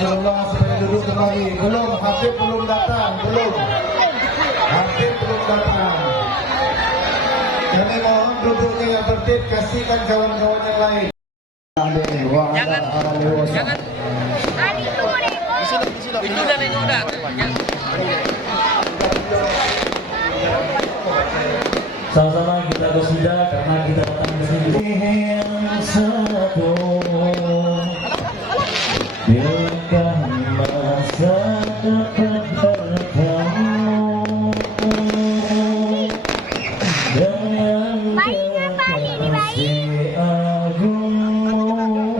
Rasulullah supaya duduk kembali. Belum, Habib belum datang, belum. Habib belum datang. Kami mohon duduknya yang tertib, kasihkan kawan-kawan yang lain. Jangan. Itu dan itu udah. Sama-sama kita bersudah karena kita datang ke sini yang satu. Bilakah masa dapat bertemu dengan kekasih agungmu,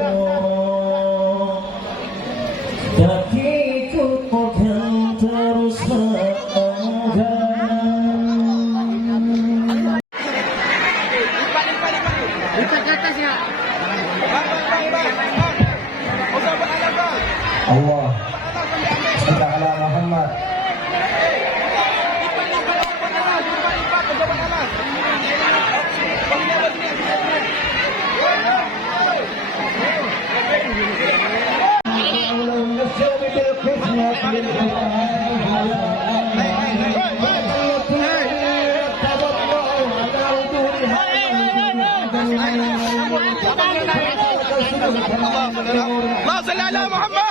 kakiku bukan terus melangkah. Allah Subhanahu Muhammad. اللهم صل على محمد.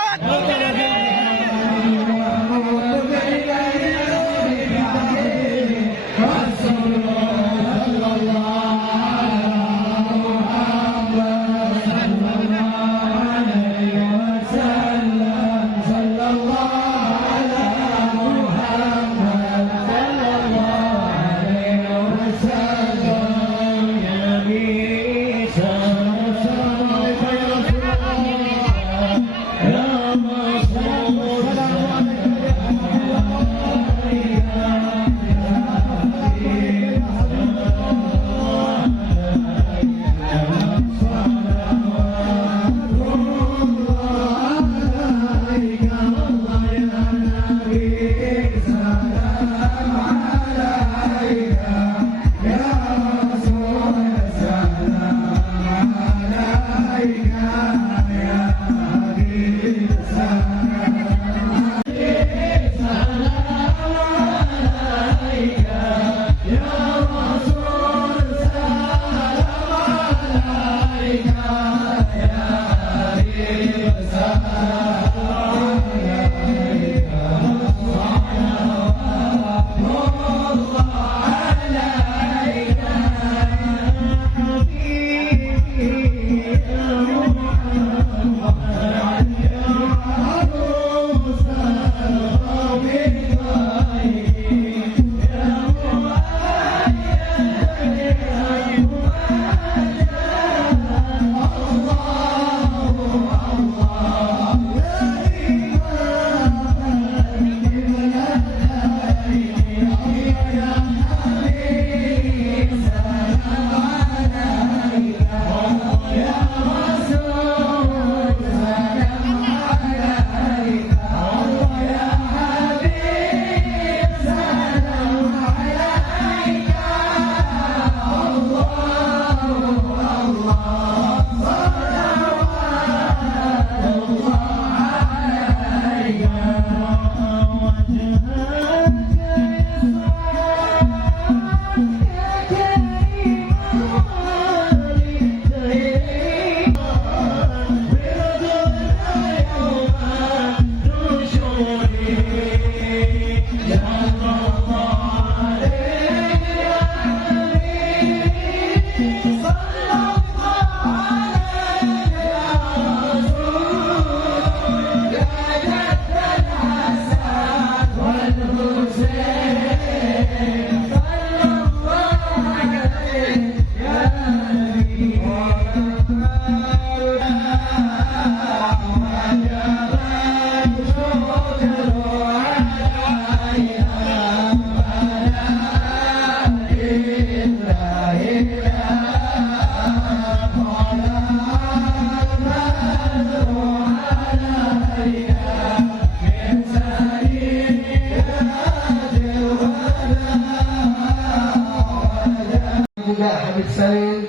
Habib Salim,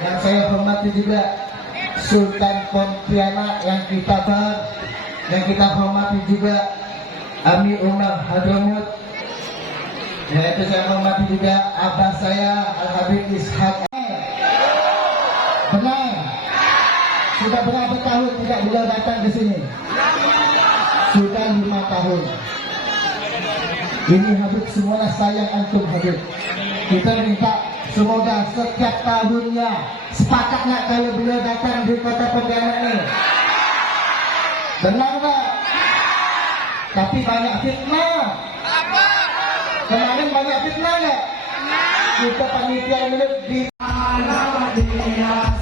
yang saya hormati juga Sultan Pontianak yang kita yang kita hormati juga Amir Umar Hadramut, yaitu saya hormati juga abah saya Al-Habib Ishaq. Benar, sudah berapa tahun tidak beliau datang ke sini? Sudah 5 tahun. Ini Habib semuanya sayang antum Habib. Kita minta semoga setiap tahunnya sepakat nak kalau beliau datang di Kota Pontianak ini. Benar tak? Tapi banyak fitnah. Kemarin banyak fitnah tak? Kita panitia ini di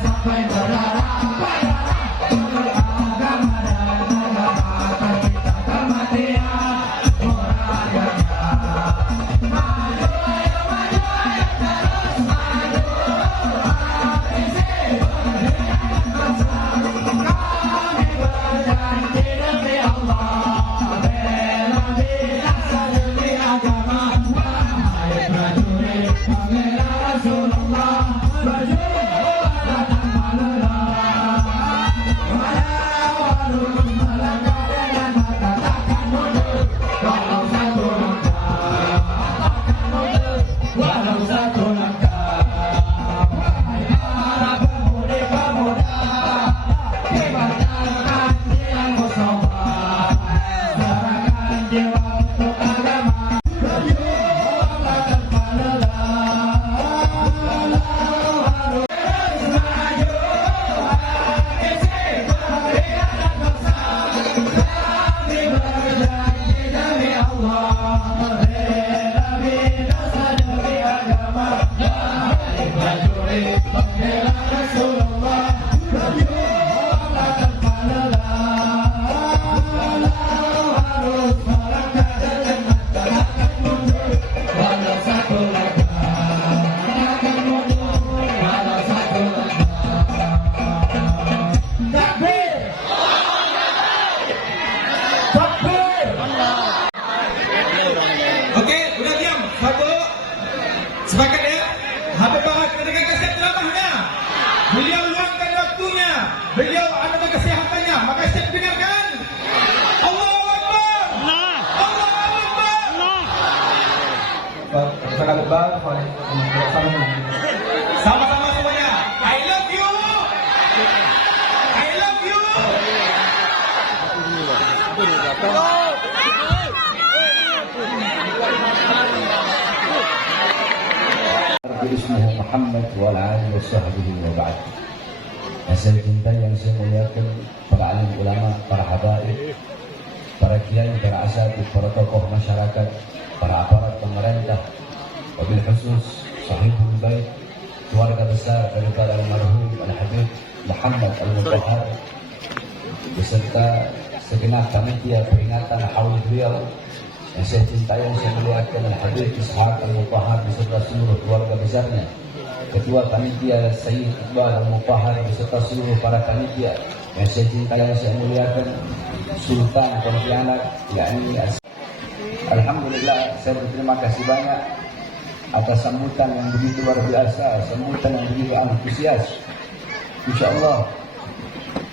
sampai berharap. Sepakat ya? Habib Bahar ketika kasih ceramahnya, beliau luangkan waktunya, beliau ada kesehatannya, maka saya dengarkan. Allahu Akbar. Allahu Akbar. Sama-sama semuanya. I love you. I love you. Ismuhu Muhammad wa alihi wa sahbihi wa ba'd. Yang saya cintai, yang saya muliakan, para alim ulama, para habaib, para kiai, para asatidz, para tokoh masyarakat, para aparat pemerintah, wabil khusus sahibul bait, keluarga besar daripada almarhum Al-Habib Muhammad Al-Mutahhar, beserta segenap panitia peringatan haul beliau. Yang saya cintai, yang saya muliakan, Al-Habib Ishaq Al-Mutahhar beserta seluruh keluarga besarnya, Ketua Panitia Sayyid Iqbal Al-Mutahhar beserta seluruh para panitia. Yang saya cintai, yang saya muliakan, Sultan Pontianak, yakni Alhamdulillah, saya berterima kasih banyak atas sambutan yang begitu luar biasa, sambutan yang begitu antusias. InsyaAllah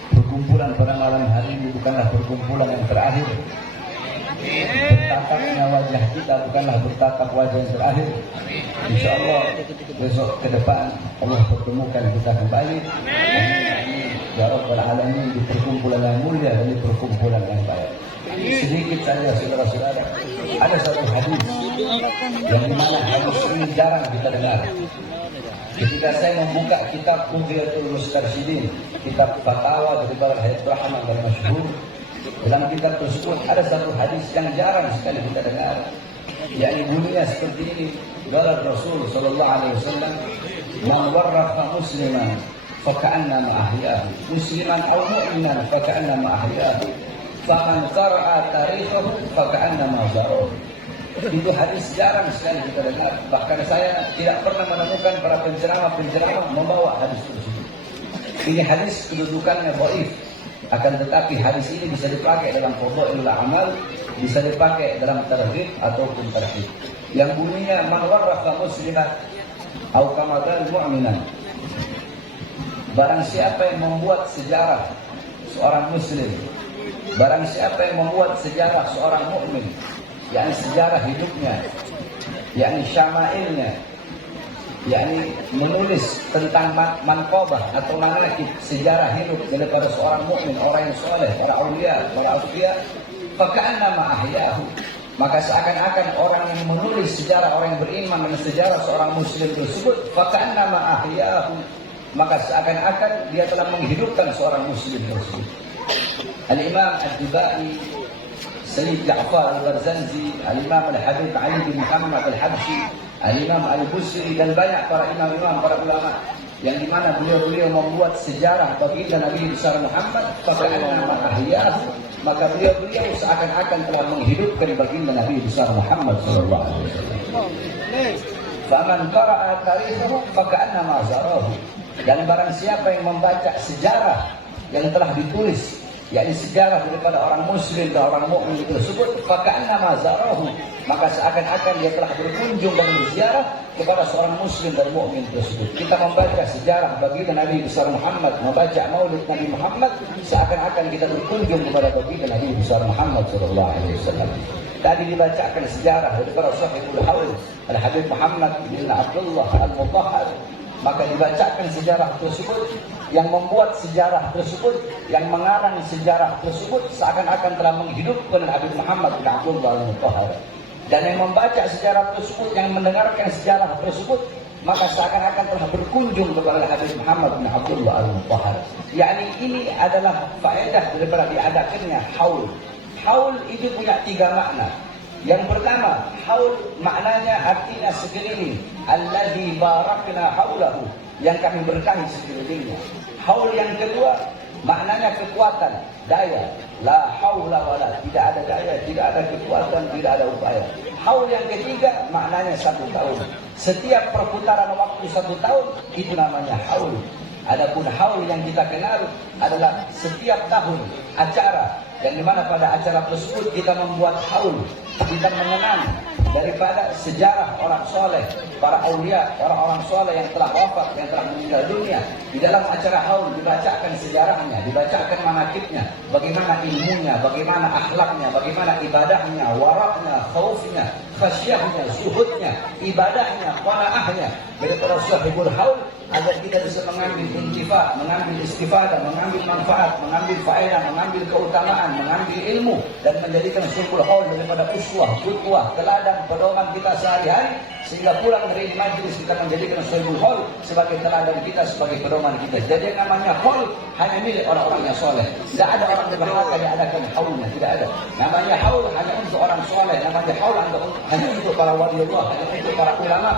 perkumpulan pada malam hari ini bukanlah perkumpulan yang terakhir. Bertatapnya wajah kita bukanlah bertatap wajah yang terakhir. InsyaAllah besok ke depan Allah pertemukan kita kembali. Amin. Ya Rabbal Alamin, di perkumpulan yang mulia dan di perkumpulan yang baik. Sedikit saja saudara-saudara, ada satu hadis yang dimana hadis ini jarang kita dengar. Ketika saya membuka kitab Bughyatul Mustarsyidin, kitab fatwa daripada Hayatul Rahman dan masyhur, dalam kitab tersebut ada satu hadis yang jarang sekali kita dengar, yakni bunyinya seperti ini. Qala Rasul sallallahu alaihi wasallam, "Man warrafa musliman faka'annama ahyahu, musliman aw mu'minan faka'annama ahyahu, faman qara'a tarikhahu faka'annama zarahu." Itu hadis jarang sekali kita dengar. Bahkan saya tidak pernah menemukan para penceramah membawa hadis tersebut. Ini hadis kedudukannya dhaif. Akan tetapi hadis ini bisa dipakai dalam fadhailul amal, bisa dipakai dalam targhib ataupun tarhib. Yang bunyinya man warrafa musliman atau kama qala mu'minan. Barang siapa yang membuat sejarah seorang muslim barang siapa yang membuat sejarah seorang mukmin, yakni sejarah hidupnya, yakni syama'ilnya, yakni menulis tentang manqabah atau manaqib sejarah hidup daripada seorang mukmin, orang yang soleh, para aulia, para awliya, faka'annama ahyahu, maka seakan-akan orang yang menulis sejarah orang yang beriman dengan sejarah seorang muslim tersebut, faka'annama ahyahu, maka seakan-akan dia telah menghidupkan seorang muslim tersebut. Al-Imam Ad-Dubai, Sayyid Ja'far Al-Barzanji, Al-Imam Al-Habib Ali bin Muhammad Al-Habsyi, Al-Imam Al-Busri, dan banyak para imam-imam, para ulama yang dimana beliau-beliau membuat sejarah baginda Nabi besar Muhammad, faka'annama ahyahu, maka beliau-beliau seakan-akan telah menghidupkan baginda Nabi besar Muhammad sallallahu alaihi wasallam. Faman qara'a tarikhahu faka'annama zarahu, dan barang siapa yang membaca sejarah yang telah ditulis, yakni sejarah daripada orang muslim dan orang mukmin tersebut, faka'annama zarahu, maka seakan-akan dia telah berkunjung dan berziarah kepada seorang muslim dan mukmin tersebut. Kita membaca sejarah baginda Nabi besar Muhammad, membaca maulid Nabi Muhammad, seakan-akan kita berkunjung kepada baginda Nabi besar Muhammad sallallahu alaihi wasallam. Tadi dibacakan sejarah daripada Sahibul Haul Al-Habib Muhammad bin Abdullah Al-Mutahhar, maka dibacakan sejarah tersebut, yang membuat sejarah tersebut, yang mengarang sejarah tersebut, seakan-akan telah menghidupkan Habib Muhammad bin Abdullah Al-Mutahhar. Dan yang membaca sejarah tersebut, yang mendengarkan sejarah tersebut, maka seakan-akan telah berkunjung kepada Habib Muhammad bin Abdullah Al-Mutahhar. Yakni ini adalah faedah daripada diadakannya haul. Haul itu punya 3 makna. Yang pertama, haul maknanya artinya sekeliling, alladzi barakna haulahu, yang kami berkahi sekelilingnya. Haul yang kedua maknanya kekuatan, daya, la haula wala, tidak ada daya, tidak ada kekuatan, tidak ada upaya. Haul yang ketiga maknanya 1 tahun. Setiap perputaran waktu 1 tahun itu namanya haul. Adapun haul yang kita kenal adalah setiap tahun acara, yang dimana pada acara tersebut kita membuat haul, kita mengenang daripada sejarah orang soleh, para aulia, orang-orang soleh yang telah wafat, yang telah meninggal dunia. Di dalam acara haul dibacakan sejarahnya, dibacakan manaqibnya, bagaimana ilmunya, bagaimana akhlaknya, bagaimana ibadahnya, waraknya, khaufnya, khasyahnya, zuhudnya, ibadahnya, qanaahnya daripada sahibul haul, agar kita bisa mengambil intifa, mengambil istifadah, mengambil manfaat, mengambil faedah, mengambil keutamaan, mengambil ilmu, dan menjadikan sahibul haul daripada uswah, qudwah, teladan, pedoman kita sehari-hari, sehingga pulang dari majlis kita menjadikan sahibul haul sebagai teladan kita, sebagai pedoman kita. Jadi yang namanya haul hanya milik orang-orang yang soleh. Tidak ada orang yang berhak diadakan haulnya, tidak ada. Namanya haul hanya untuk orang soleh, namanya haul hanya untuk para waliullah, hanya untuk para ulama,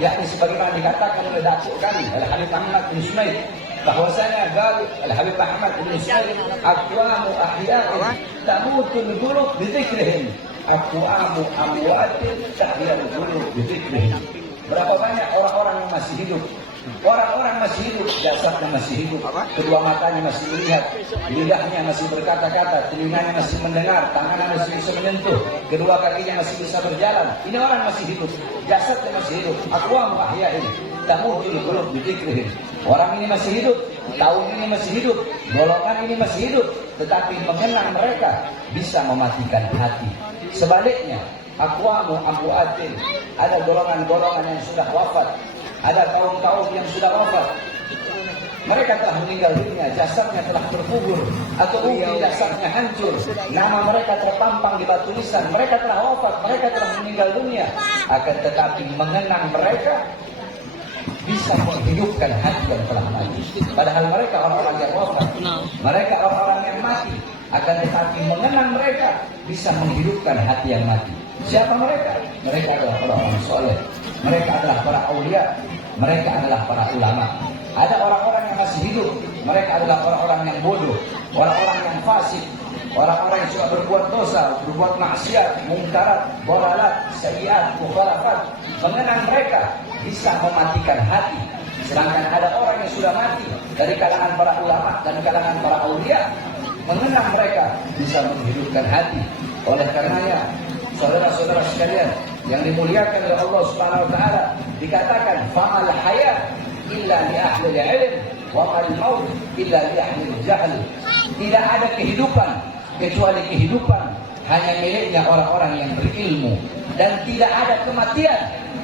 yakni sebagaimana dikatakan oleh datuk kami Al-Habib Muhammad bin Sumaid, bahwasanya Al-Habib Muhammad bin Sumaid, aqwamu ahya'in tamutul qulub bi dzikrihim, aqwamu amwatin tahyal qulub bi dzikrihim. Berapa banyak orang-orang yang masih hidup, orang-orang masih hidup, jasadnya masih hidup, kedua matanya masih melihat, lidahnya masih berkata-kata, telinganya masih mendengar, tangannya masih bisa menyentuh, kedua kakinya masih bisa berjalan. Ini orang masih hidup, jasadnya masih hidup. Aqwamu ahya'in tamutul qulub bi dzikrihim. Orang ini masih hidup, tahun ini masih hidup, golongan ini masih hidup, tetapi mengenang mereka bisa mematikan hati. Sebaliknya, aqwamu amwatin, ada golongan-golongan yang sudah wafat, ada kaum-kaum yang sudah wafat, mereka telah meninggal dunia, jasadnya telah terkubur, atau mungkin jasadnya hancur, nama mereka terpampang di batu nisan, mereka telah wafat, mereka telah meninggal dunia. Akan tetapi mengenang mereka bisa menghidupkan hati yang telah mati. Padahal mereka orang-orang yang wafat, mereka orang-orang yang mati, akan tetapi mengenang mereka bisa menghidupkan hati yang mati. Siapa mereka? Mereka adalah orang-orang soleh, mereka adalah para aulia, mereka adalah para ulama. Ada orang-orang yang masih hidup, mereka adalah orang-orang yang bodoh, orang-orang yang fasik, orang-orang yang suka berbuat dosa, berbuat maksiat, mungkarat, dalalat, sayyiat, mukhalafat. Mengenang mereka bisa mematikan hati. Sedangkan ada orang yang sudah mati dari kalangan para ulama dan kalangan para aulia, mengenang mereka bisa menghidupkan hati. Oleh karenanya, saudara-saudara sekalian yang dimuliakan oleh Allah Subhanahu wa taala, dikatakan fa'al hayat illa li ahli ilm wa al maut illa li ahli jahl. Tidak ada kehidupan kecuali kehidupan hanya miliknya orang-orang yang berilmu, dan tidak ada kematian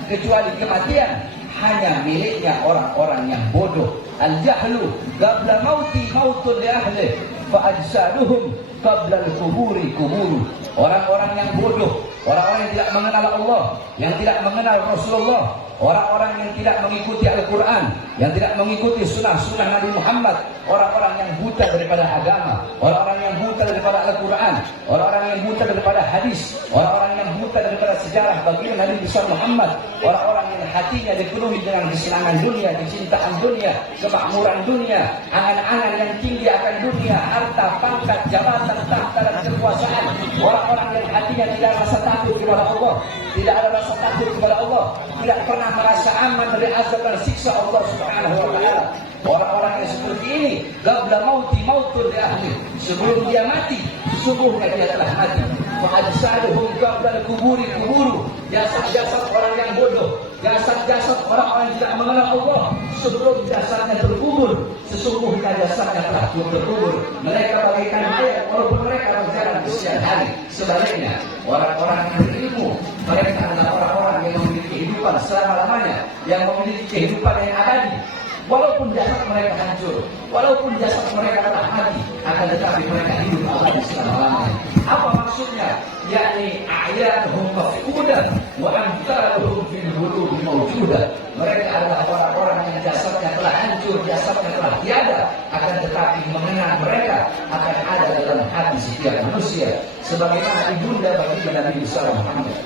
kecuali kematian hanya miliknya orang-orang yang bodoh. Al-jahlu qabla mauti mautun li ahli fa ajsaduhum qabla al-quburi kuburu. Orang-orang yang bodoh, orang-orang yang tidak mengenal Allah, yang tidak mengenal Rasulullah, orang-orang yang tidak mengikuti Al-Quran, yang tidak mengikuti sunnah-sunnah Nabi Muhammad, orang-orang yang buta daripada agama, orang-orang yang buta daripada Al-Quran, orang-orang yang buta daripada hadis, orang-orang yang buta daripada sejarah baginda Nabi besar Muhammad, orang-orang yang hatinya dipenuhi dengan kesenangan dunia, kecintaan dunia, kemakmuran dunia, angan-angan yang tinggi akan dunia, harta, pangkat, jabatan, tahta dan kekuasaan. Orang-orang yang hatinya tidak rasa takut kepada Allah, tidak ada rasa takut kepada Allah, tidak pernah merasa aman dari azab dan siksa Allah Subhanahu wa taala. Orang-orang yang seperti ini, qabla mauti mautun li ahli, sebelum dia mati, sesungguhnya dia telah mati. Fa ajsaduhum qabla al-quburi kuburu, jasad-jasad orang yang bodoh, jasad-jasad orang-orang yang tidak mengenal Allah, sebelum jasadnya terkubur, sesungguhnya jasadnya telah terkubur. Mereka bagaikan mayat walaupun mereka berjalan di siang hari. Sebaliknya, orang-orang yang berilmu, mereka adalah orang-orang yang memiliki kehidupan selama-lamanya, yang memiliki kehidupan yang abadi. Walaupun jasad mereka hancur, walaupun jasad mereka telah mati, akan tetapi mereka hidup abadi selama-lamanya. Apa maksudnya? Yakni a'yaduhum mafqudah wa amthaluhum fil qulubi mawjudah. Mereka adalah orang-orang yang jasadnya telah hancur, jasadnya telah tiada, akan tetapi mengenal mereka akan ada dalam hati setiap manusia. Sebagaimana ibunda baginda Nabi besar Muhammad,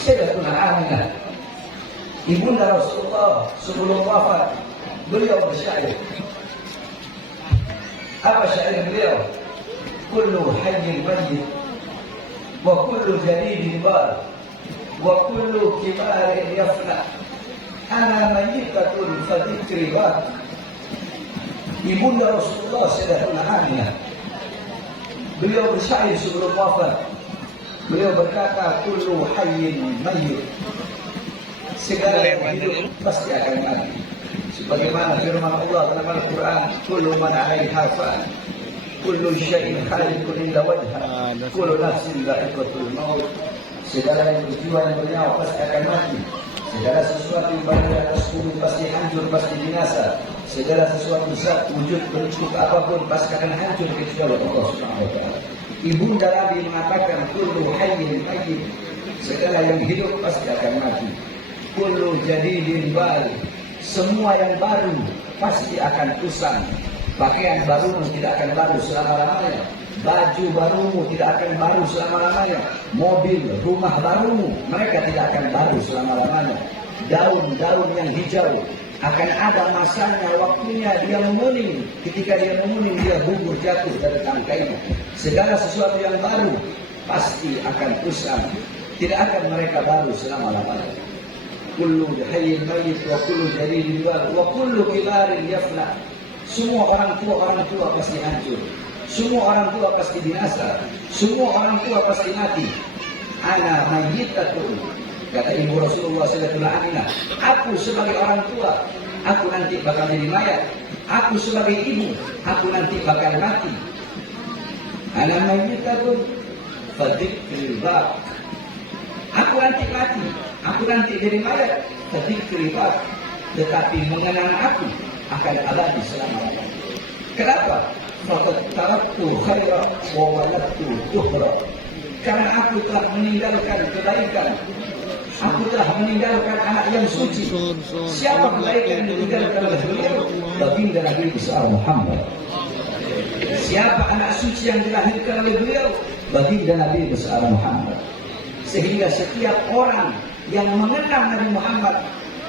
Sayyidatuna Aminah, ibunda Rasulullah sebelum wafat, beliau bersyair. Apa syair beliau? Kullu hayyin mayyit wa kullu jadidin bal wa kullu kibarin yafna ana mayyitatun fa dzikri bal. Ibunda Rasulullah Sayyidatuna Aminah, beliau bersyair sebelum wafat. Beliau berkata, kullu hayyin mayyit, segala yang hidup pasti akan mati. Sebagaimana firman Allah dalam Al-Quran, kullu man 'alaiha fan, kullu syai'in halikun illa wajha, kullu nafsin dha'iqatul maut. Segala yang berjiwa dan bernyawa pasti akan mati. Segala sesuatu yang berada di atas bumi pasti hancur, pasti binasa. Segala sesuatu zat wujud bentuk apapun pasti akan hancur kecuali Allah Subhanahu wa taala. Ibunda Nabi mengatakan, kullu hayyin mayyit, segala yang hidup pasti akan mati. Kullu jadidin bal, semua yang baru pasti akan usang. Pakaian barumu tidak akan baru selama-lamanya. Baju barumu tidak akan baru selama-lamanya. Mobil, rumah barumu, mereka tidak akan baru selama-lamanya. Daun-daun yang hijau akan ada masanya, waktunya dia menguning. Ketika dia menguning, dia gugur jatuh dari tangkainya. Segala sesuatu yang baru pasti akan usang. Tidak akan mereka baru selama-lamanya. Kullu hayyin mayyit wa kullu jadidin bal wa kullu kibarin yafna. Semua orang tua pasti hancur. Semua orang tua pasti binasa. Semua orang tua pasti mati. Ana mayyitatun, kata ibu Rasulullah Sayyidatuna Aminah, aku sebagai orang tua, aku nanti bakal jadi mayat. Aku sebagai ibu, aku nanti bakal mati. Ana mayyitatun fadzikri bak, aku nanti mati, aku nanti jadi mayat. Fadzikri bak, tetapi mengenang aku akan abadi selama-lamanya. Kenapa? Faqad taraktu khaira wa waladtu tuhra. Karena aku telah meninggalkan kebaikan, aku telah meninggalkan anak yang suci. Siapa kebaikan yang ditinggalkan oleh beliau? Baginda Nabi besar Muhammad. Siapa anak suci yang dilahirkan oleh beliau? Baginda Nabi besar Muhammad. Sehingga setiap orang yang mengenang Nabi Muhammad,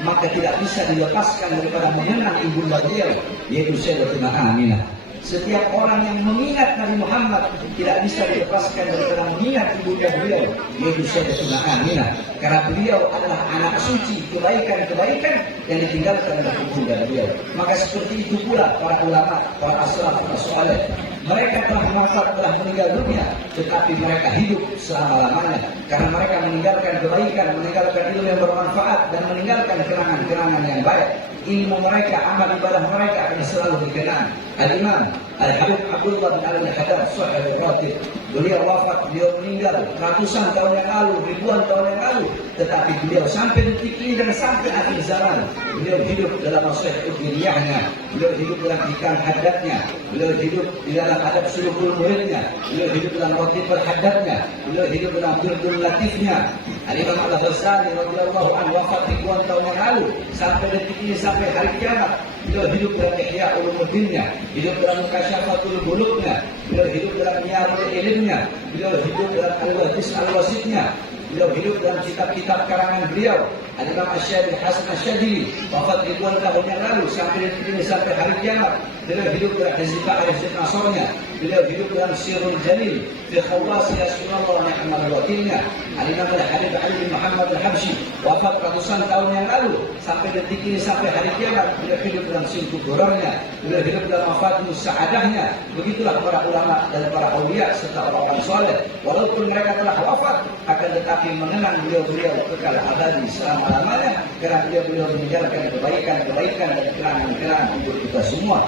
maka tidak bisa dilepaskan daripada mengenang ibunda beliau, yaitu Sayyidatuna Aminah. Setiap orang yang mengingat Nabi Muhammad tidak bisa dilepaskan daripada mengingat ibunda beliau, yaitu Sayyidatuna Aminah. Karena beliau adalah anak suci, kebaikan-kebaikan yang ditinggalkan oleh ibunda beliau. Maka seperti itu pula para ulama, para as-salaf, para saleh. Mereka telah wafat, telah meninggal dunia, tetapi mereka hidup selama-lamanya. Karena mereka meninggalkan kebaikan, meninggalkan ilmu yang bermanfaat, dan meninggalkan kenangan-kenangan yang baik. Ilmu mereka, amal ibadah mereka akan selalu dikenang. Al-Imam Al-Habib Abdullah bin Ali Haddad Sahih Ratib. Beliau wafat, beliau meninggal ratusan tahun yang lalu, ribuan tahun yang lalu. Tetapi beliau sampai detik ini dan sampai akhir zaman, beliau hidup dalam nasihat ilmiahnya, beliau hidup dalam hikam haddadnya, beliau hidup di dalam adab sulukul muridnya, beliau hidup dalam ratibul haddadnya, beliau hidup dalam birdul latifnya. Al-Imam Al-Ghazali radhiyallahu anhu wafat ribuan tahun yang lalu, sampai detik ini, sampai hari kiamat beliau hidup dalam Ihya Ulumuddinnya, hidup dalam Mukasyafatul Buluknya, beliau hidup dalam Nyarul Ilmnya, beliau hidup dalam Al-Wadis Al-Wasitnya, beliau hidup dalam kitab-kitab karangan beliau. Al-Imam Asy-Syadili Hasan Asy-Syadili wafat ribuan tahun yang lalu, sampai detik ini, sampai hari kiamat beliau hidup dalam Hizbah Al-Hizb Nasrnya, beliau hidup dalam Sirrul Jalil fi Khawasi Rasulullah wa Ni'mal Wakilnya. Al-Imam Al-Habib Ali bin Muhammad Al-Habsyi wafat ratusan tahun yang lalu, sampai detik ini, sampai hari kiamat beliau hidup dalam Sintu Gorornya, beliau hidup dalam Wafatmus Sa'adahnya. Begitulah para ulama dan para aulia serta orang-orang soleh, walaupun mereka telah wafat, akan tetapi mengenang beliau-beliau kekal abadi selama-lamanya, karena beliau meninggalkan kebaikan-kebaikan dan kenangan-kenangan untuk kita semua.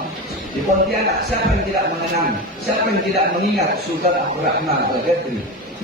Di Pontianak, siapa yang tidak mengenang, siapa yang tidak mengingat Sultan Abdul Rahman Al-Ghadri?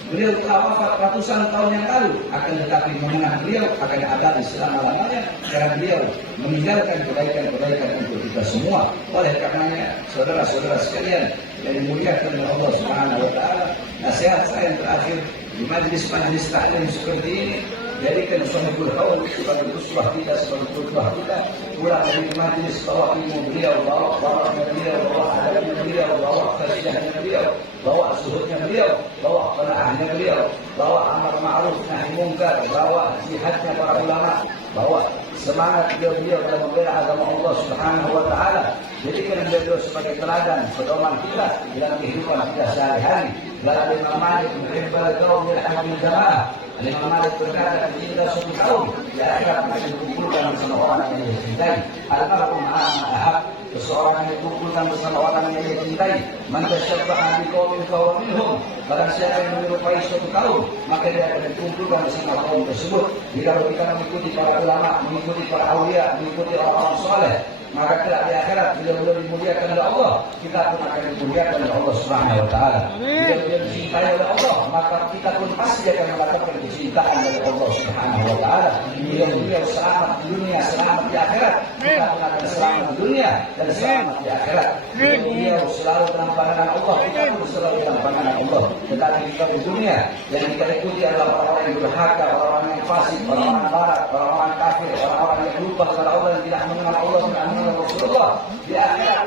Beliau telah wafat ratusan tahun yang lalu, akan tetapi mengenang beliau akan abadi selama-lamanya, karena beliau meninggalkan kebaikan-kebaikan untuk kita semua. Oleh karenanya, saudara-saudara sekalian yang dimuliakan oleh Allah Subhanahu wa taala, nasihat saya yang terakhir di majlis-majlis taklim seperti ini, jadikan Sahibul Haul sebagai uswah kita, sebagai qudwah kita. Pulang dari majlis, bawa ilmu beliau, bawa baraknya beliau, bawa adabnya beliau, bawa kasihannya beliau, bawa zuhudnya beliau, bawa qanaahnya beliau, bawa amar ma'ruf nahi mungkar, bawa jihadnya para ulama, bawa semangat beliau dalam membela agama Allah Subhanahu wa taala. Jadikan beliau sebagai teladan, pedoman kita dalam kehidupan kita sehari-hari. Dalam Imam Malik menghibal kaum dirhamil jamaah. Imam Malik berkata, jika suatu kaum di akhirat mereka dikumpulkan bersama orang yang dia cintai. Al-mar'u ma'ahab, seseorang yang dikumpulkan bersama orang yang dia cintai. Man tasyabbaha biqaumin fahuwa minhum. Barang siapa yang menyerupai suatu kaum, maka dia akan dikumpulkan bersama kaum tersebut. Jika kita mengikuti para ulama, mengikuti para aulia, mengikuti orang-orang soleh, maka kelak di akhirat beliau dimuliakan oleh Allah, kita pun akan dimuliakan oleh Allah Subhanahu wa taala. Bila beliau dicintai oleh Allah, maka kita pun pasti akan mendapatkan kecintaan dari Allah Subhanahu wa taala. Bila beliau selamat di dunia, selamat di akhirat, kita pun akan selamat di dunia dan selamat di akhirat. Bila beliau selalu dalam pandangan Allah, kita pun selalu dalam pandangan Allah. Tetapi kita di dunia yang kita ikuti adalah orang-orang yang durhaka, orang-orang yang fasik, orang-orang barat, orang-orang kafir, orang-orang yang lupa kepada Allah, yang tidak mengenal Allah, Rasulullah. Di akhirat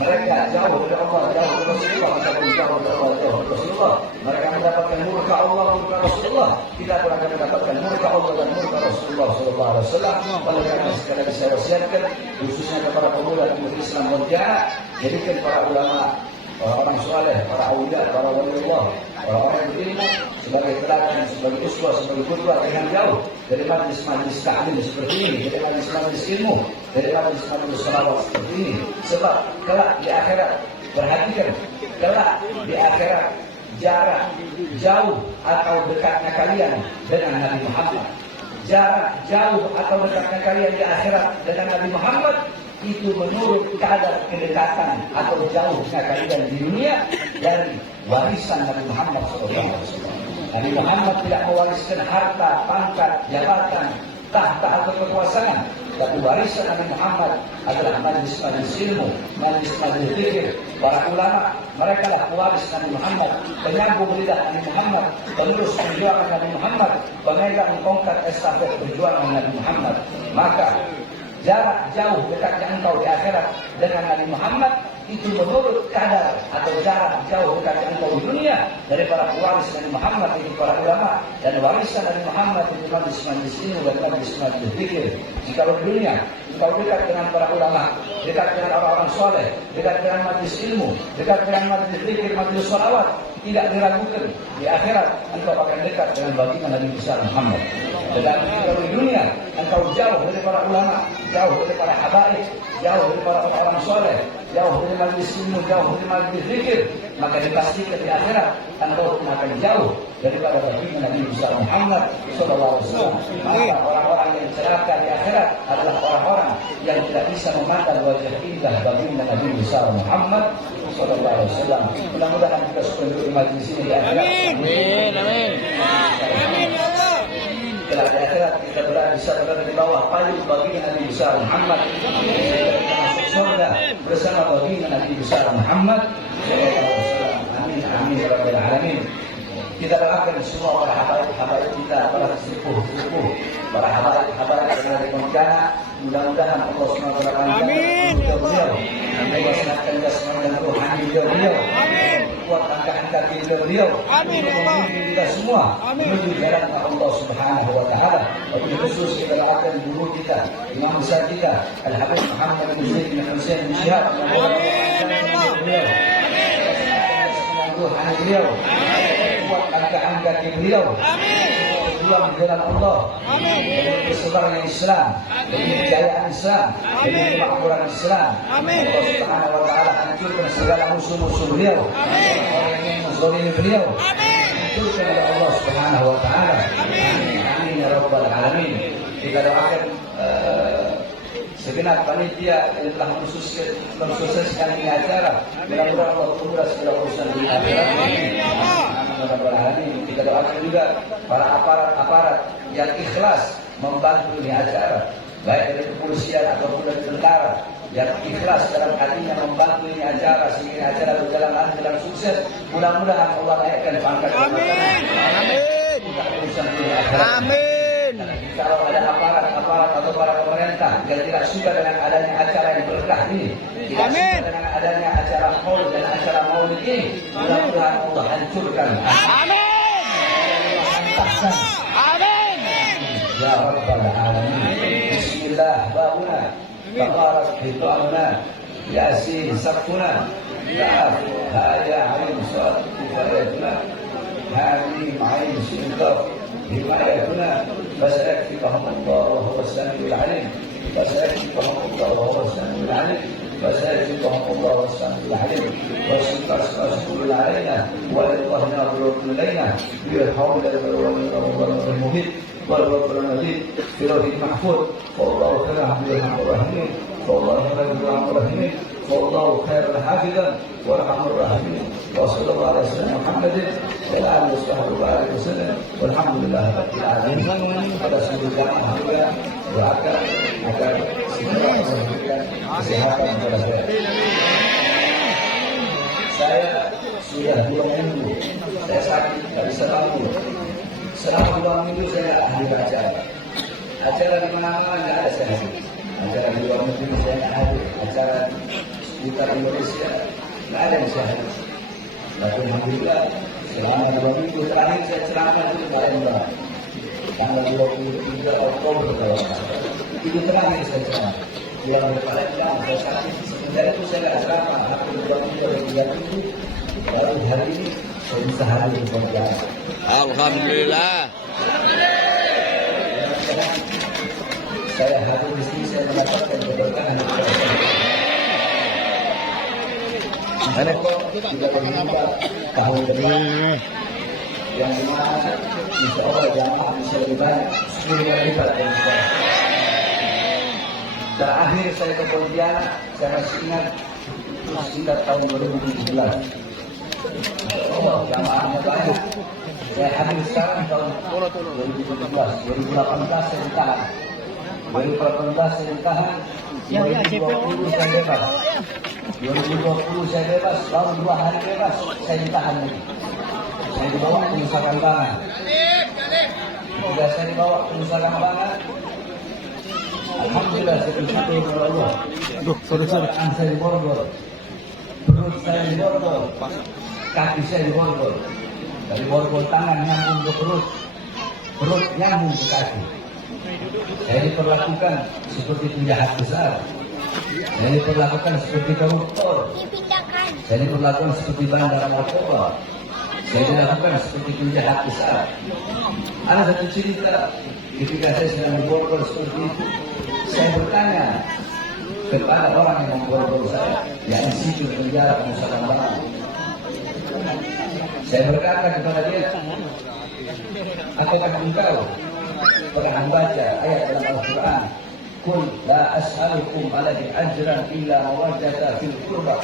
mereka jauh dari Allah, jauh dari Rasulullah, ataupun jauh dari Allah, jauh dari Rasulullah. Mereka mendapatkan murka Allah, murka Rasulullah. Kita pun akan mendapatkan murka Allah dan murka Rasulullah sallallahu alaihi wasallam. Oleh karena sekali lagi saya wasiatkan, khususnya kepada pemuda dan umat Islam Pontianak, jadikan para ulama, orang-orang saleh, para aulia, para waliullah, orang-orang yang berilmu sebagai teladan, sebagai uswah, sebagai qudwah yang jauh dari majlis-majlis ta'lim seperti ini, dari majlis-majlis ilmu, dari majlis-majlis salawat seperti ini. Sebab kelak di akhirat, perhatikan, kelak di akhirat jarak jauh atau dekatnya kalian dengan Nabi Muhammad, jarak jauh atau dekatnya kalian di akhirat dengan Nabi Muhammad, itu menurut kadar kedekatan atau jauhnya kalian di dunia dari warisan Nabi Muhammad SAW. Nabi Muhammad tidak mewariskan harta, pangkat, jabatan, tahta atau kekuasaan, tapi warisan Nabi Muhammad adalah majlis-majlis ilmu, majlis-majlis zikir. Para ulama, mereka lah pewaris Nabi Muhammad, penyambung lidah Nabi Muhammad, penerus perjuangan Nabi Muhammad, pemegang tongkat estafet perjuangan Nabi Muhammad. Maka jarak jauh dekatnya engkau di akhirat dengan Nabi Muhammad itu menurut kadar atau jarak jauh dekatnya engkau di dunia dari para pewaris Nabi Muhammad, itu para ulama, dan warisan Nabi Muhammad itu majlis-majlis ilmu dan majlis-majlis zikir. Jika di dunia engkau dekat dengan para ulama, dekat dengan orang-orang soleh, dekat dengan majlis ilmu, dekat dengan majlis zikir, majlis sholawat, tidak diragukan di akhirat engkau akan dekat dengan baginda Nabi besar Muhammad. Tetapi kalau di dunia engkau jauh dari para ulama, jauh dari para habaib, jauh dari para orang-orang soleh, jauh dari majlis ilmu, jauh dari majlis zikir, maka dipastikan di akhirat engkau akan jauh daripada baginda Nabi besar Muhammad sallallahu alaihi wasallam. Maka orang-orang yang celaka di akhirat adalah orang-orang yang tidak bisa memandang wajah indah baginda Nabi besar Muhammad Sallallahu Alaihi Wasallam. Mudah-mudahan kita semua duduk di majlis ini di akhirat. Amin, amin. Kelak di akhirat kita berada di bawah payung baginda Nabi besar Muhammad. Surga bersama baginda Nabi besar Muhammad. Amin, amin ya rabbal alamin. Kita doakan semua para habaib kita, para sepuh, para habaib yang ada di Pontianak. Mudah-mudahan Allah SWT amin beliau, melaksanakan jasmani dan rohani beliau, kuat angkat kaki beliau, memimpin kita semua menuju jalan Allah Subhanahu Wa Taala. Wabil khusus kita doakan guru kita, imam besar kita, Al-Habib Muhammad bin Zaid bin Husain bin Syihab. Beliau, rohani beliau, kuat angkat kaki beliau. Berjuang di jalan Allah, demi kesebaran Islam, demi kejayaan Islam, demi kemakmuran Islam. Allah Subhanahu Wa Taala hancurkan segala musuh-musuh beliau, orang yang menzalimi beliau, hancurkan oleh Allah Subhanahu Wa Taala. Amin, amin ya rabbal alamin. Kita doakan segenap panitia yang telah mensukseskan ini acara. Mudah-mudahan Allah murah segala urusan di akhirat. Amin. Kita doakan juga para aparat yang ikhlas membantu ini acara, baik dari kepolisian ataupun dari tentara, yang ikhlas dalam hatinya membantu ini acara sehingga ini acara berjalan lancar dan sukses. Mudah-mudahan Allah naikkan pangkat jabatan. Amin. Kalau ada aparat atau para pemerintah yang tidak suka dengan adanya acara yang berkah ini, tidak suka dengan adanya acara maulid dan acara maulid ini, mudah-mudahan Allah hancurkan. Amin. Amin. Ya Rabbal Alamin. Bismillah babuna, tabarak hidamuna, yasin sakuna, ta'af haya alim suat kufayatuna, hamim alim syintaf himayatuna, فسيكفيكهم الله وهو السميع العليم فسيكفيكهم الله وهو السميع العليم فسيكفيكهم الله وهو السميع العليم واشكر علينا ولله ناظر الينا بالحول والقوه المبين والرب المجيد في لوح محفوظ والله خير عبد الرحمن الرحيم والله خير عبد الرحمن الرحيم والله خير حافظا ورحمن الرحيم وصلى الله على سيدنا محمد وعلى اله وصحبه وبارك وسلم والحمد لله رب العالمين. Pada seluruh jamaah juga doakan agar segera memberikan kesehatan kepada saya. Saya sudah 2 minggu saya sakit, tak bisa bangun. Selama 2 minggu saya tidak hadir acara. Acara di mana-mana tidak ada saya hadir. Acara di luar negeri saya tidak hadir. Acara seputar Indonesia tidak ada yang saya hadir. Tapi alhamdulillah selama 2 minggu terakhir saya ceramah itu Palembang. Tanggal 23 Oktober kalau tidak salah. Itu terakhir saya ceramah. Pulang dari Palembang saya sakit. Sebenarnya itu saya tidak ceramah. Hampir 2 minggu atau 3 minggu. Baru hari ini saya bisa hadir di Pontianak. Alhamdulillah. Saya hadir di sini saya mendapatkan keberkahan. Juga berminta tahun depan yang dimana insya Allah jamaah bisa lebih banyak 10 kali lipat dari sekarang. Terakhir saya ke Pontianak saya masih ingat itu sekitar tahun 2017. Allah jamaahnya banyak. Saya hadir sekarang tahun 2017, 2018 saya ditahan. 2018 saya ditahan, 2020 saya bebas. 2020 saya bebas, baru 2 hari bebas, saya ditahan lagi. Saya dibawa ke Nusa Kambangan. Ketika saya dibawa ke Nusa Kambangan, alhamdulillah saya bersyukur kepada Allah. Keadaan saya diborgol, perut saya diborgol, kaki saya diborgol. Dari borgol tangan nyambung ke perut, perut nyambung ke kaki. Saya diperlakukan seperti penjahat besar. Saya diperlakukan seperti koruptor. Saya diperlakukan seperti bandar narkoba. Saya dilakukan seperti penjahat besar. Ada satu cerita ketika saya sedang diborgol seperti itu. Saya bertanya kepada orang yang memborgol saya, yang situ penjara Nusa Kambangan. Saya berkata kepada dia, apakah engkau pernah membaca ayat dalam Al-Quran? Qul la as'alukum alaihi ajran illa mawaddata fil qurba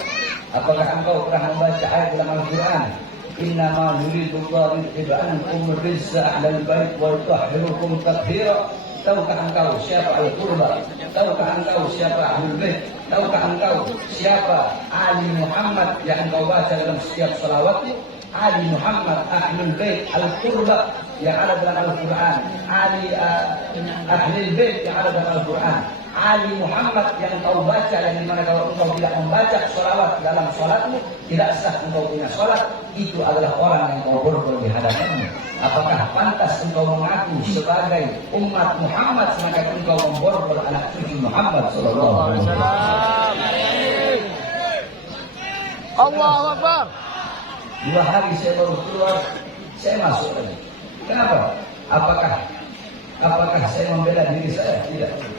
Apakah engkau pernah membaca ayat dalam Al-Quran? Innama yuridullahu liyudhhibakum rijsa ahlal bait wa yutahhirukum tathhira. Tahukah engkau siapa Al-Qurba? Tahukah engkau siapa Ahlul Bait? Tahukah engkau siapa Ali Muhammad yang engkau baca dalam setiap salawatmu? Ali Muhammad, Ahlul Bait, Al-Qurba yang ada dalam Al-Quran. Ali Ahlul Bait yang ada dalam Al-Quran. Ali Muhammad yang engkau baca, dan dimana kalau engkau tidak membaca salawat dalam salatmu, tidak sah engkau punya salat. Itu adalah orang yang engkau borgol di hadapanmu. Apakah pantas engkau mengaku sebagai umat Muhammad sedangkan engkau memborgol anak cucu Muhammad sallallahu alaihi wasallam? Allahu Akbar. 2 hari saya baru keluar, saya masuk lagi. Kenapa? Apakah saya membela diri saya? Tidak.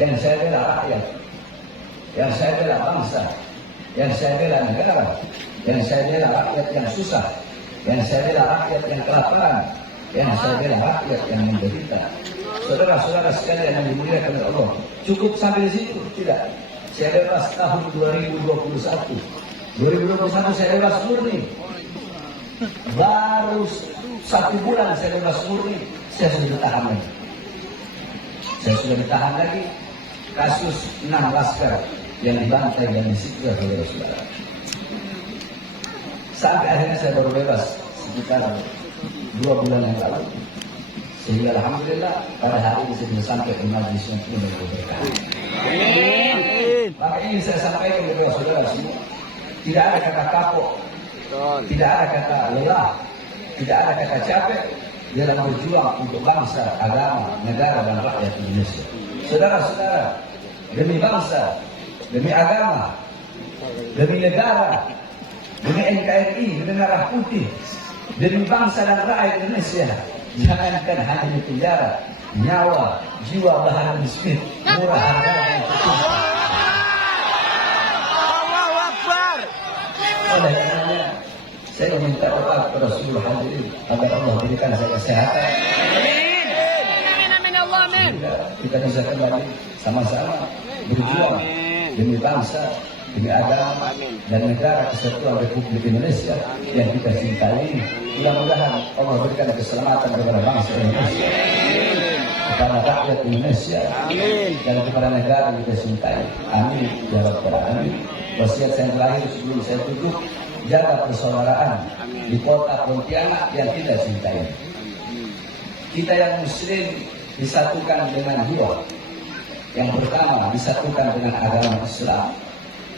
Yang saya bela rakyat, yang saya bela bangsa, yang saya bela negara, yang saya bela rakyat yang susah, yang saya bela rakyat yang kelaparan, yang saya bela rakyat yang menderita. Saudara-saudara sekalian yang dimuliakan oleh Allah, cukup sampai di situ? Tidak. Saya bebas tahun 2021. 2021 saya bebas murni. Baru 1 bulan saya bebas murni, saya sudah ditahan lagi. Saya sudah ditahan lagi. Kasus 6 laskar yang dibantai dan disiksa oleh saudara. Sampai akhirnya saya baru bebas sekitar 2 bulan yang lalu. Sehingga alhamdulillah pada hari ini saya sudah sampai ke majlis yang penuh dengan berkah. Maka ini saya sampaikan kepada saudara semua. Tidak ada kata kapok, tidak ada kata lelah, tidak ada kata capek dalam berjuang untuk bangsa, agama, negara dan rakyat Indonesia. Saudara-saudara, demi bangsa, demi agama, demi negara, demi NKRI, demi Merah Putih, demi bangsa dan rakyat Indonesia, jangankan hanya di penjara, nyawa, jiwa bahan miskin, murah harga dan cukup. Oleh karenanya, saya meminta doa kepada seluruh hadirin agar Allah berikan saya kesehatan. Amin Allah amin. Kita bisa kembali sama-sama berjuang demi bangsa, demi agama dan negara kesatuan Republik Indonesia yang kita cintai. Mudah-mudahan Allah berikan keselamatan kepada bangsa Indonesia, kepada rakyat Indonesia, dan kepada negara yang kita cintai. Amin ya rabbal alamin. Wasiat saya terakhir sebelum saya tutup, jaga persaudaraan di kota Pontianak yang kita cintai. Kita yang muslim disatukan dengan 2. Yang pertama, disatukan dengan agama Islam.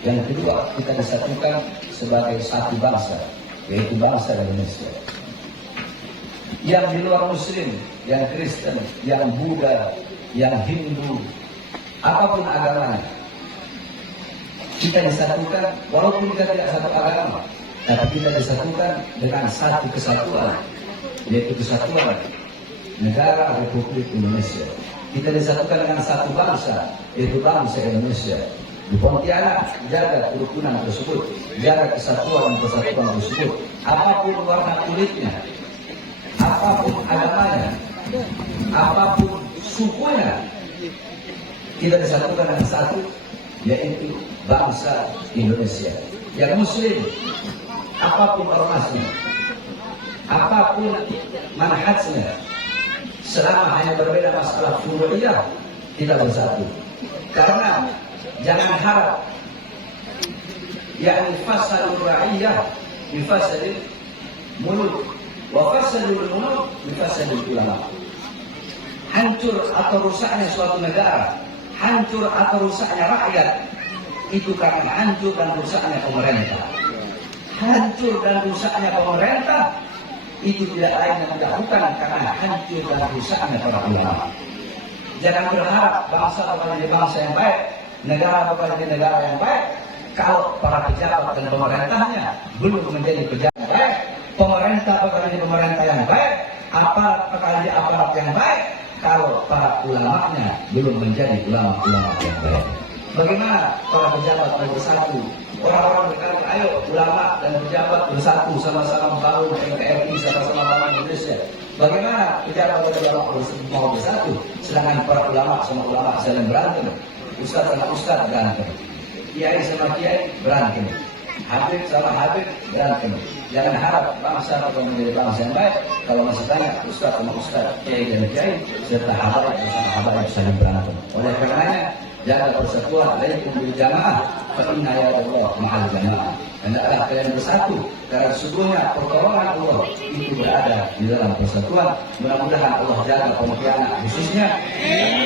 Yang kedua, kita disatukan sebagai satu bangsa, yaitu bangsa Indonesia. Yang di luar muslim, yang Kristen, yang Buddha, yang Hindu, apapun agamanya, kita disatukan walaupun kita tidak satu agama, tapi kita disatukan dengan satu kesatuan, yaitu kesatuan negara Republik Indonesia. Kita disatukan dengan satu bangsa, yaitu bangsa Indonesia. Di Pontianak, jaga kerukunan tersebut, jaga kesatuan dan persatuan tersebut. Apapun warna kulitnya, apapun agamanya, apapun sukunya, kita disatukan dengan satu, yaitu bangsa Indonesia. Yang muslim, apapun ormasnya, apapun manhajnya, selama hanya berbeda masalah furu'iyah, kita bersatu. Karena jangan harap yakni fasadul ra'iyah bifasadil muluk wa fasadul muluk bifasadil ulama. Hancur atau rusaknya suatu negara, hancur atau rusaknya rakyat, itu karena hancur dan rusaknya pemerintah. Hancur dan rusaknya pemerintah itu tidak lain dan tidak bukan karena hancur dan rusaknya para ulama. Jangan berharap bangsa bakal jadi bangsa yang baik, negara bakal jadi negara yang baik, kalau para pejabat dan pemerintahnya belum menjadi pejabat yang baik. Pemerintah bakal jadi pemerintah yang baik, aparat bakal jadi aparat yang baik, kalau para ulamanya belum menjadi ulama-ulama yang baik. Bagaimana para pejabat mau bersatu? Orang-orang berkata, ayo ulama dan pejabat bersatu, sama-sama membangun NKRI, sama-sama membangun Indonesia. Bagaimana pejabat dan pejabat mau bersatu, sedangkan para ulama sama ulama saling berantem, ustaz sama ustaz berantem, kiai sama kiai berantem. Habib sama Habib berantem. Jangan harap bangsa atau menjadi bangsa yang baik kalau masih banyak ustaz sama ustaz, kiai dan kiai serta habaib bersama habaib saling berantem. Oleh karenanya jaga persatuan, alaikum bil jamaah, fa inna ya Allah ma'al jamaah. Hendaklah kalian bersatu karena sesungguhnya pertolongan Allah itu berada di dalam persatuan. Mudah-mudahan Allah jaga Pontianak khususnya,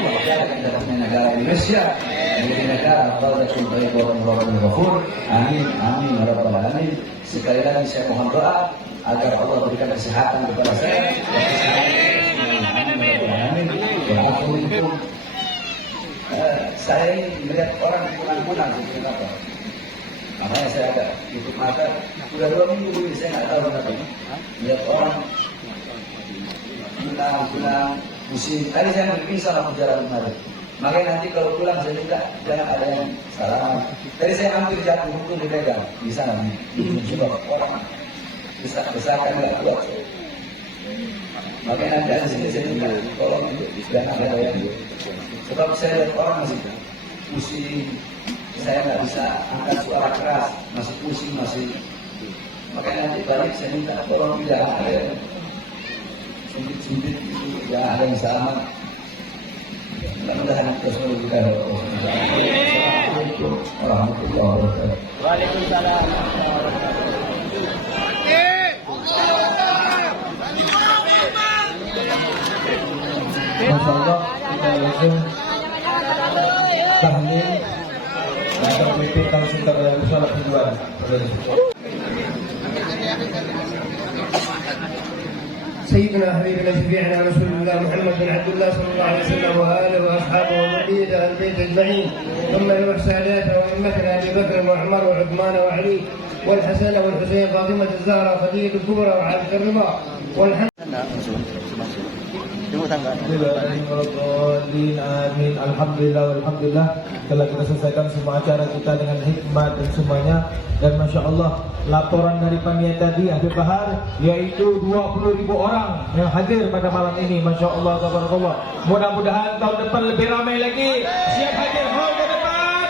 Allah jaga kita punya negara Indonesia menjadi negara Baldatul Thayyibun Rahmanur Ghafur. Amin amin ya rabbal alamin. Sekali lagi saya mohon doa agar Allah berikan kesehatan kepada saya. Amin. Waalaikumsalam. Saya ini melihat orang kunang-kunang seperti apa. Makanya saya ada tutup mata. Sudah 2 minggu ini saya nggak tahu kenapa. Melihat orang kunang-kunang pusing. Tadi saya berpisah sama perjalanan kemarin. Makanya nanti kalau pulang saya minta jangan ada yang salah. Tadi saya hampir jatuh hukum dipegang di sana. Sebab orang desakan nggak kuat. Makanya nanti ada sini saya minta tolong jangan ada yang. Sebab saya lihat orang masih pusing, saya nggak bisa angkat suara keras, masih pusing, masih. Makanya nanti balik saya minta tolong jangan ada yang sumpit-sumpit, jangan ada yang sama. Mudah-mudahan kita semua juga ada. Assalamualaikum warahmatullahi wabarakatuh. Waalaikumsalam. Masya Allah, kita langsung tahlil dan memimpin langsung kepada salat tujuan. سيدنا حبيبنا شفيعنا رسول الله محمد بن عبد الله صلى الله عليه وسلم واله واصحابه وذريته اهل البيت اجمعين ثم لروح ساداتنا وائمتنا ابي بكر وعمر وعثمان وعلي والحسن والحسين فاطمه الزهراء خديجه الكبرى وعائشه الرضا والحمد Amin. Alhamdulillah telah kita selesaikan semua acara kita dengan hikmat dan semuanya. Dan Masya Allah laporan dari panitia tadi Habib Bahar yaitu 20.000 orang yang hadir pada malam ini. Masya Allah, tabarakallah. Mudah-mudahan tahun depan lebih ramai lagi. Siap hadir hall ke depan.